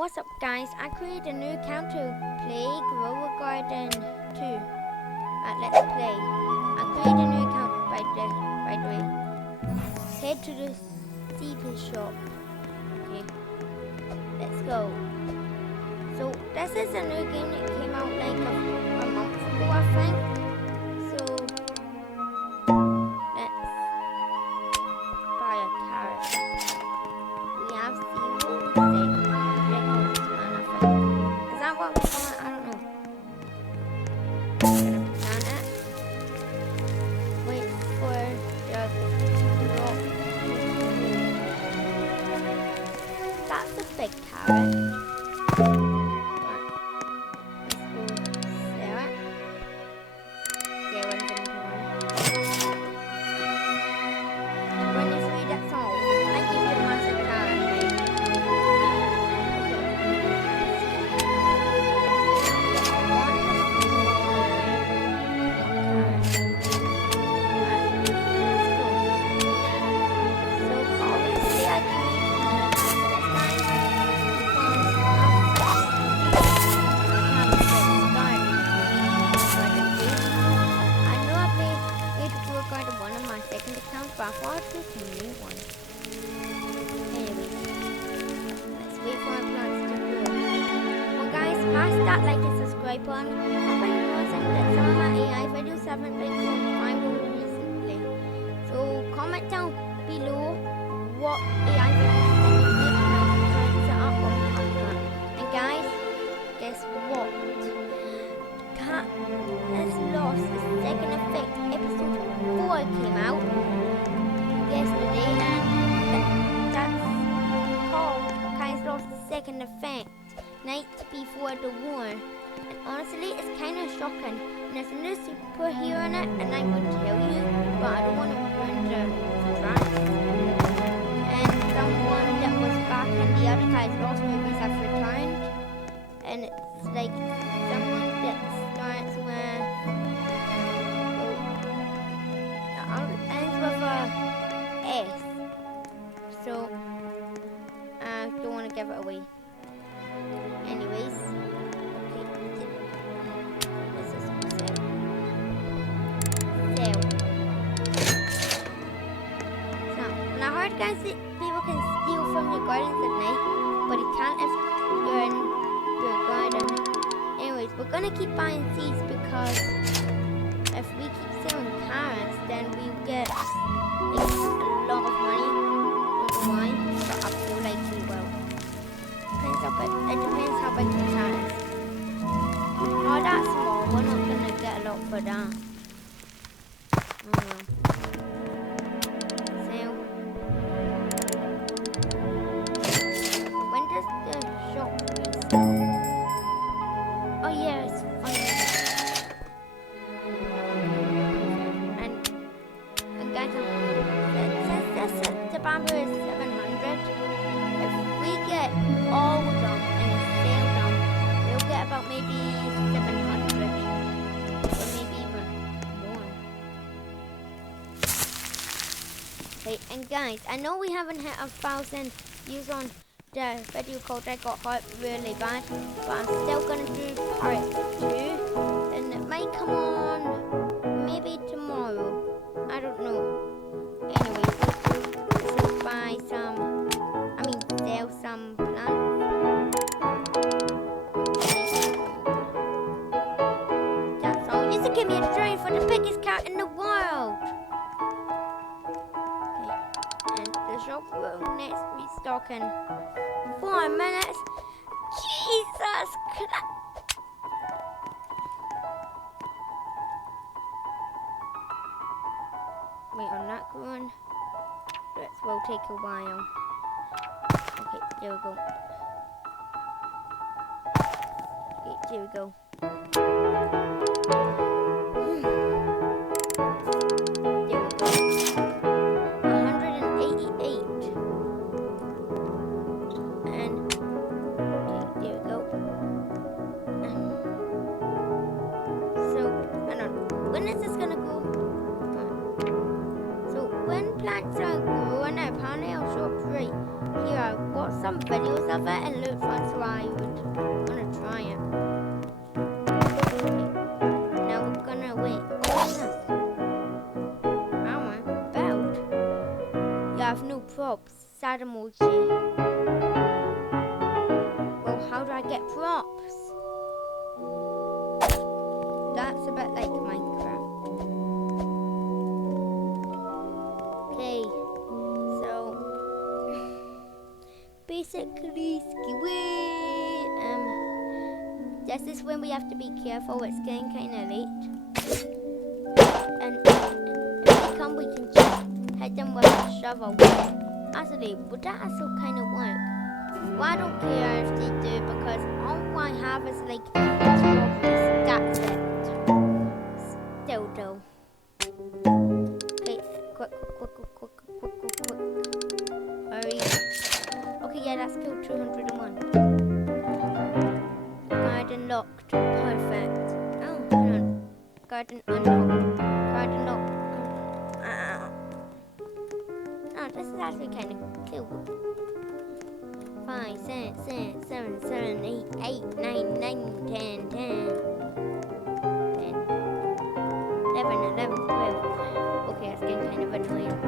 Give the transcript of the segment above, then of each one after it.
What's up guys, I created a new account to play Grow a Garden 2 at Let's Play. I created a new account by the way. Head to the seed shop. Okay, let's go. So this is a new game that came out like a month ago I think. So let's buy a carrot. We have 0 records, man, I think. Is that what we want? I don't know. Gonna plant it. Wait for the drop. That's a big carrot. Right. Let's go sell it. Sell inventory. 23, that's all. I give you a massive carrot, mate. But I thought I'd make a new one. Anyways, let's wait for our plants to grow. Well guys, smash that like and subscribe button. I've been noticing that some of my AI videos haven't been going viral recently. So comment down below what AI videos you think you make and I can try to set up on that. And guys, guess what? Cat has lost the second effect. Episode 4 came out yesterday, and that's called Kai's Lost the Second Effect, Nights Before the War. And honestly, it's kind of shocking. And there's a new superhero in it, and I would tell you, but I don't want to ruin the surprise. And someone that was back in the other Kai's Lost movies has returned, and it's like someone that starts with ends with a S. So I don't want to give it away. Anyways, okay, this is sale. So, and I heard guys that people can steal from your gardens at night, but you can't if you're in your garden. Anyways, we're gonna keep buying seeds because if we keep selling carrots, then we get like a lot of money. Don't know why, but I feel like we will. It depends how big the carrot is. Oh, that's small. We're not gonna get a lot for that. Oh well. Sale. When does the shop restart? Oh yeah, it's funny. And guys, the bamboo is 700. If we get all of them and sell them, we'll get about maybe 700, or maybe even more. Okay, and guys, I know we haven't hit 1,000 views on the video called I Got Hurt Really Bad, but I'm still gonna do part 2, and it might come on maybe tomorrow. I don't know. Anyways, let's buy sell some plants. That's all. You should give me a try for the biggest cat in the world. Okay, and the shop will next restock in 4 minutes. Jesus Christ. Wait on that growing. This will take a while. Okay, there we go. Okay, there we go. There we go. 188. And okay, there we go. So, I don't know. When is this gonna go? When plants are growing, apparently I'll show up right here. I've got some videos of it and look fun, so I would wanna try it. Okay. Now we're gonna wait. What's this? Armor, belt. You have no props. Sad emoji. Well, how do I get props? That's a bit like Minecraft. Okay, so basically, this is when we have to be careful. It's getting kind of late, and if they come, we can just hit them with a shovel. Actually, would that also kind of work? Well, I don't care if they do because all I have is like strawberries. That's it. Still though. Okay, quick. Hurry. Okay, yeah, that's killed 201. Garden locked. Perfect. Oh, hold on. Garden unlocked. Garden locked. Oh, this is actually kind of cool. 5, 6, 7, 8, 9, 10, 11, 12. Okay, that's getting kind of annoying.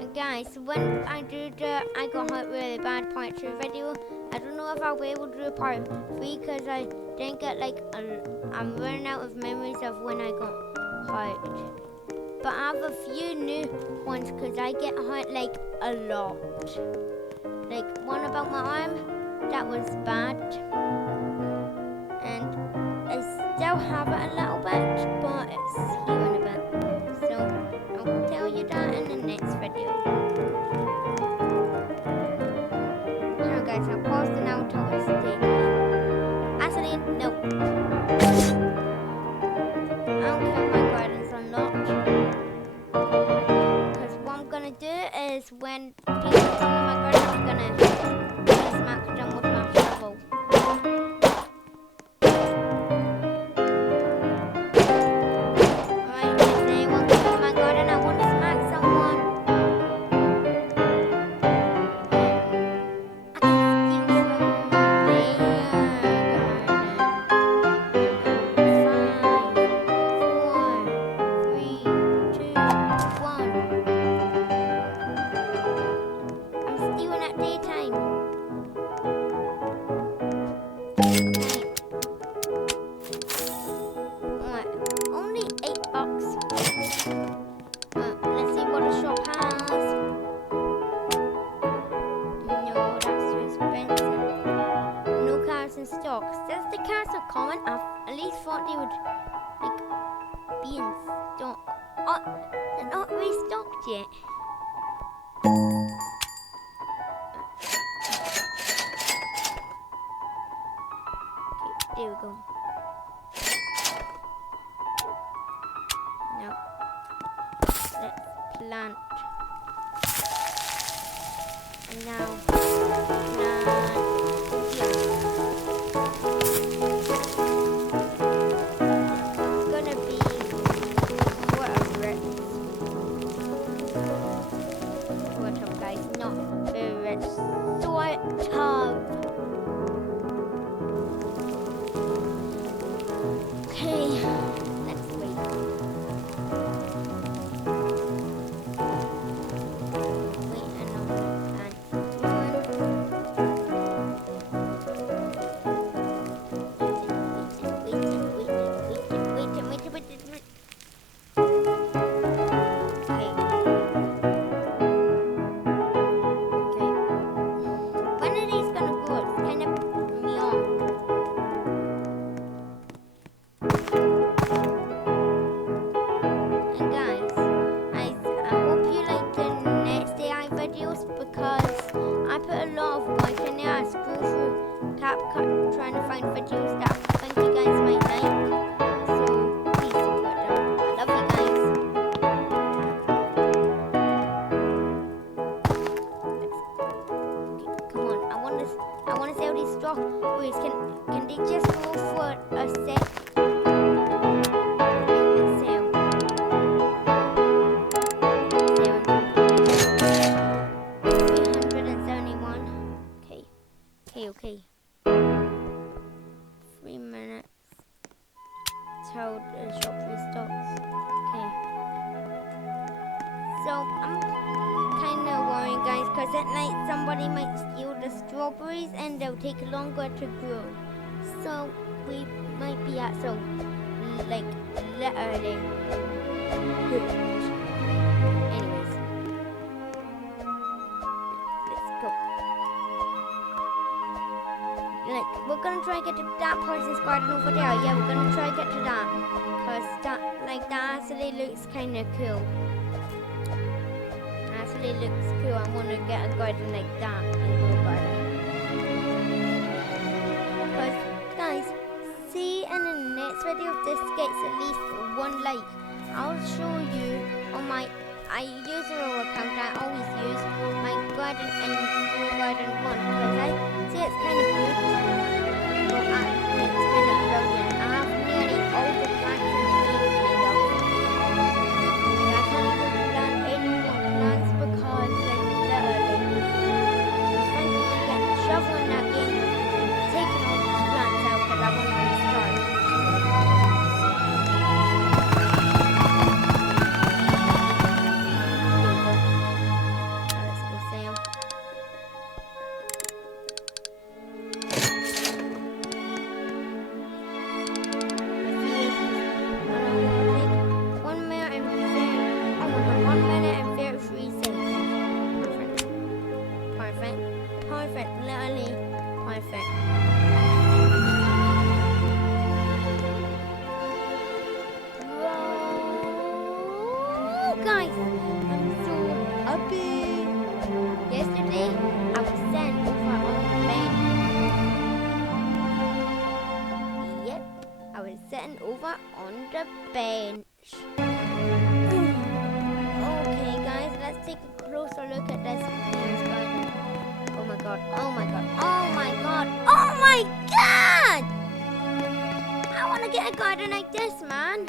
And guys, when I do the I got hurt really bad part 2 video, I don't know if I'll be able to do part 3 because I didn't get like I'm running out of memories of when I got hurt. But I have a few new ones because I get hurt like a lot. Like one about my arm, that was bad. And I still have it a little bit, but it's healing a bit. So I'll tell you that in the next video. Alright guys, I'll pause the now until it's taken. Actually, no. I'll kill my gardens unlocked. Is when people come to my garden, I'm gonna smack them with my shovel. Alright, if anyone comes to my garden, I want to smack someone. I can steal from their garden. 5, 4, 3, 2, 1. Stealing at daytime. Right. Only $8. Let's see what the shop has. No, that's too expensive. No cars in stock. Since the cars are common, I at least thought they would like be in stock. Oh, they're not restocked yet. There we go. Now, let's plant. And now, plant. It's gonna be whatever it is. Sort of, guys. Not very rich. Sort of. Okay, let's wait. Wait, I know and wait. Okay. When are these gonna go? It's kind of putting me off. And guys, I hope you like the next AI videos because I put a lot of work in there. I scroll through CapCut trying to find videos that I think you guys might like. So please support them. I love you guys. Okay, come on, I want to sell these strawberries. Can they just go for a sec? So I'm kind of worried, guys, because at night somebody might steal the strawberries and they'll take longer to grow. So we might be at like literally. Anyways, let's go. Like, we're gonna try and get to that person's garden over there. Yeah, we're gonna try and get to that. Cause that actually looks kind of cool. Actually looks cool. I want to get a garden like that and grow a garden. Cause guys, see in the next video if this gets at least 1 like, I'll show you on my user account. I always use my garden and grow garden 1 because I see it's kind of good. Well, it's kind of brilliant. I have nearly all the plants in the game, kind of. I can't even plant any more plants because, like, literally, I think I get shoveling that game, taking all these plants out because I want to restart. Let's go sail. Guys, I'm so happy. Yesterday, I was sent over on the bench. Yep, I was sitting over on the bench. Okay, guys, let's take a closer look at this garden. Oh my god, oh my god, oh my god, oh my god! I want to get a garden like this, man.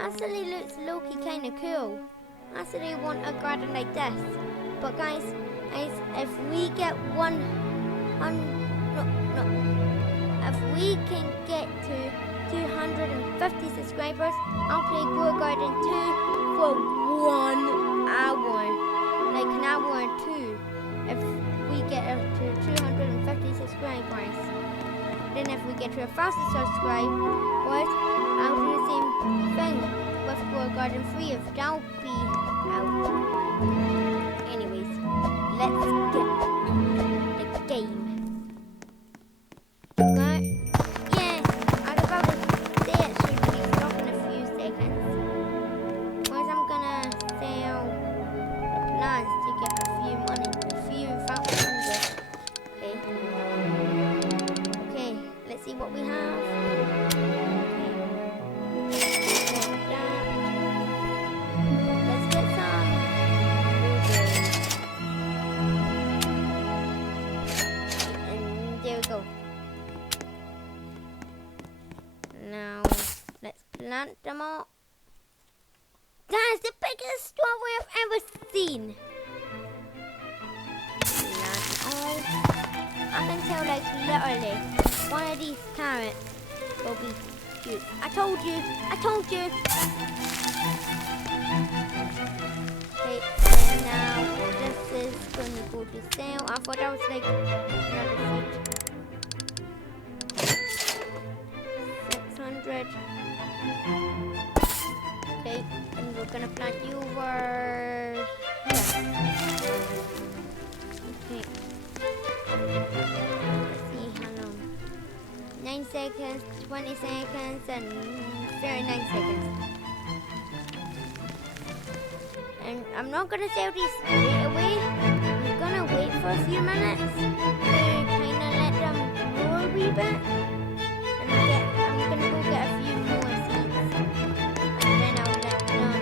Actually looks low-key kind of cool. Actually want a garden like this. But guys, if we get if we can get to 250 subscribers, I'll play Grow Garden 2 for 1 hour. Like an hour or 2. If we get up to 250 subscribers. Then if we get to 1,000 subscribers, I'll do the same thing with Grow Garden 3 if that'll be out. Anyways, let's get the game. Okay? Yeah, I was about to say it should be stopped in a few seconds. Because I'm gonna sell the plants to get a few money, a few $1,000. Okay, let's see what we have. Now, let's plant them all. That's the biggest strawberry I've ever seen. Plant all. I can tell, like, literally, one of these carrots will be cute. I told you. Okay, and now this is gonna go to sale. I thought that was like another seed. 600. Okay, and we're gonna plant you over here. Okay. Let's see how long. 9 seconds, 20 seconds, and 39 seconds. And I'm not gonna sell these straight away. I'm gonna wait for a few minutes to kind of let them grow a wee bit. And I'm gonna go get a few more seeds. And then I'll let them,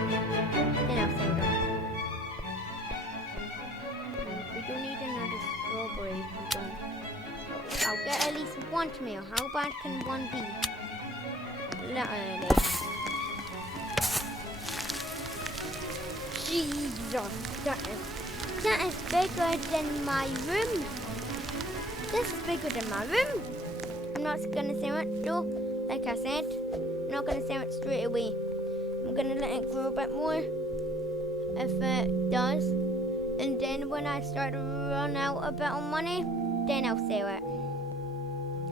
then I'll sell them. We don't need another strawberry. We don't. So I'll get at least 1 tomato. How bad can 1 be? Literally. Jesus, that is bigger than my room. This is bigger than my room. I'm not gonna sell it though. Like I said, I'm not gonna sell it straight away. I'm gonna let it grow a bit more. if it does. And then when I start to run out a bit of money, then I'll sell it.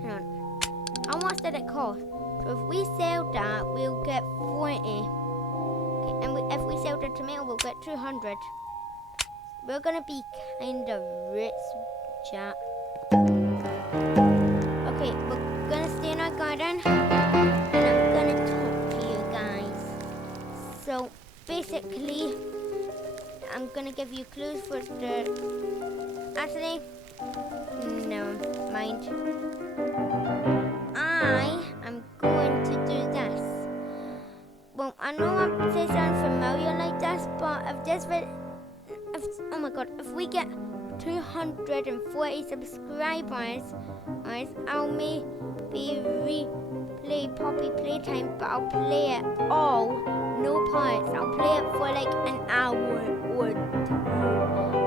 Hang on. How much did it cost? So if we sell that, we'll get 40. Okay, and if we sell the tomato, we'll get 200. We're gonna be kinda rich, chat. Okay, we're gonna stay in our garden, and I'm gonna talk to you guys. So basically, I'm gonna give you clues for the. Actually, never mind. I am going to do this. Well, I know I say something familiar like this, but I've just read. Oh my god, if we get 240 subscribers, I'll maybe replay Poppy Playtime, but I'll play it all, no parts. I'll play it for like an hour or two.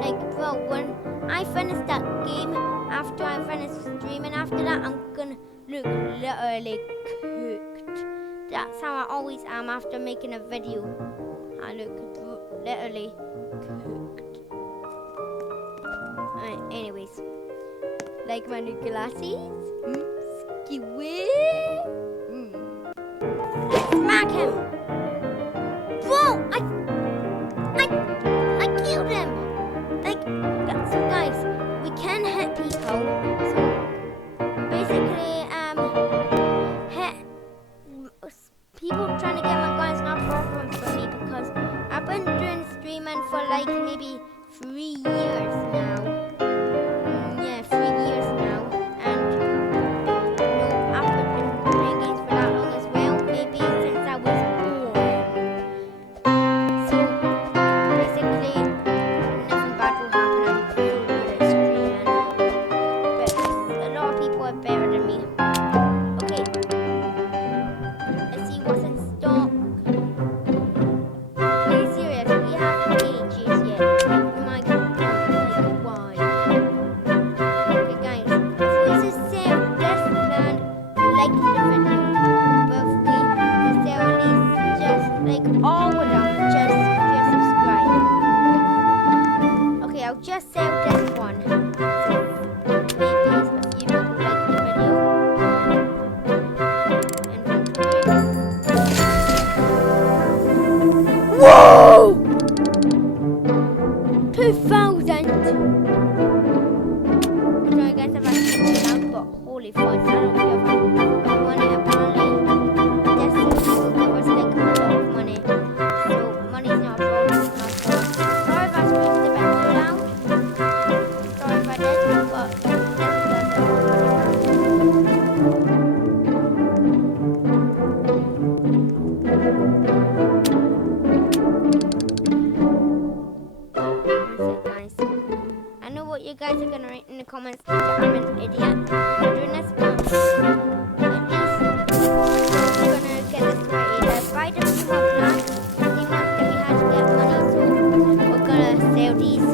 Like, bro, when I finish that game, after I finish streaming after that, I'm gonna look literally cooked. That's how I always am after making a video. I look literally cooked. Anyways, like my new glasses. Skewy. Smack him! Whoa! I killed him! Like, so guys, we can hit people. So basically, hit people trying to get my guns not a problem for me because I've been doing streaming for like maybe 3 years now. Yeah, 3 years now. And I've been playing games for that long as well. Maybe since I was born. So basically, nothing bad will happen. I'm pretty good at streaming. But a lot of people are better than me. Okay. Let's see what's in stock. Are you serious? We have ages yet. Oh my god. Like, why? Okay, guys. If we just sell this land, like the video. But if we sell at least just like all of them, just subscribe. Okay, I'll just sell this one. Maybe a few people like the video. Whoa! 2,000! Sorry guys if I speak too loud, but holy fudge, I don't give money apparently. This will give us like a lot of money. So money's not a problem. Sorry if I speak a bit too loud. Sorry if I did, but that's I know what you guys are gonna write in the comments that I'm an idiot for doing this, but at least we're gonna get this sorted. Buy the few more plants. We must that we had to get money, so we're gonna sell these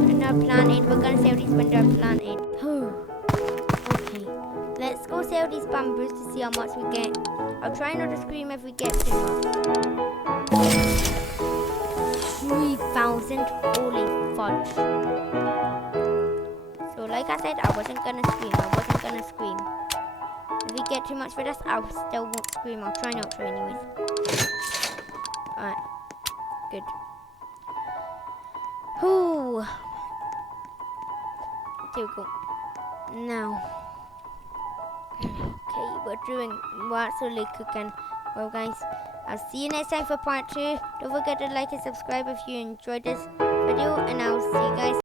when they're planted. We're gonna sell these when they're planted. Okay, let's go sell these bamboos to see how much we get. I'll try not to scream if we get too much. 3,000, holy fudge. So like I said, I wasn't gonna scream. If we get too much for this, I still won't scream. I'll try not to anyways. Alright, good. Whew. There we go. Now. Okay, we're actually cooking. Well guys, I'll see you next time for part 2. Don't forget to like and subscribe if you enjoyed this video, and I'll see you guys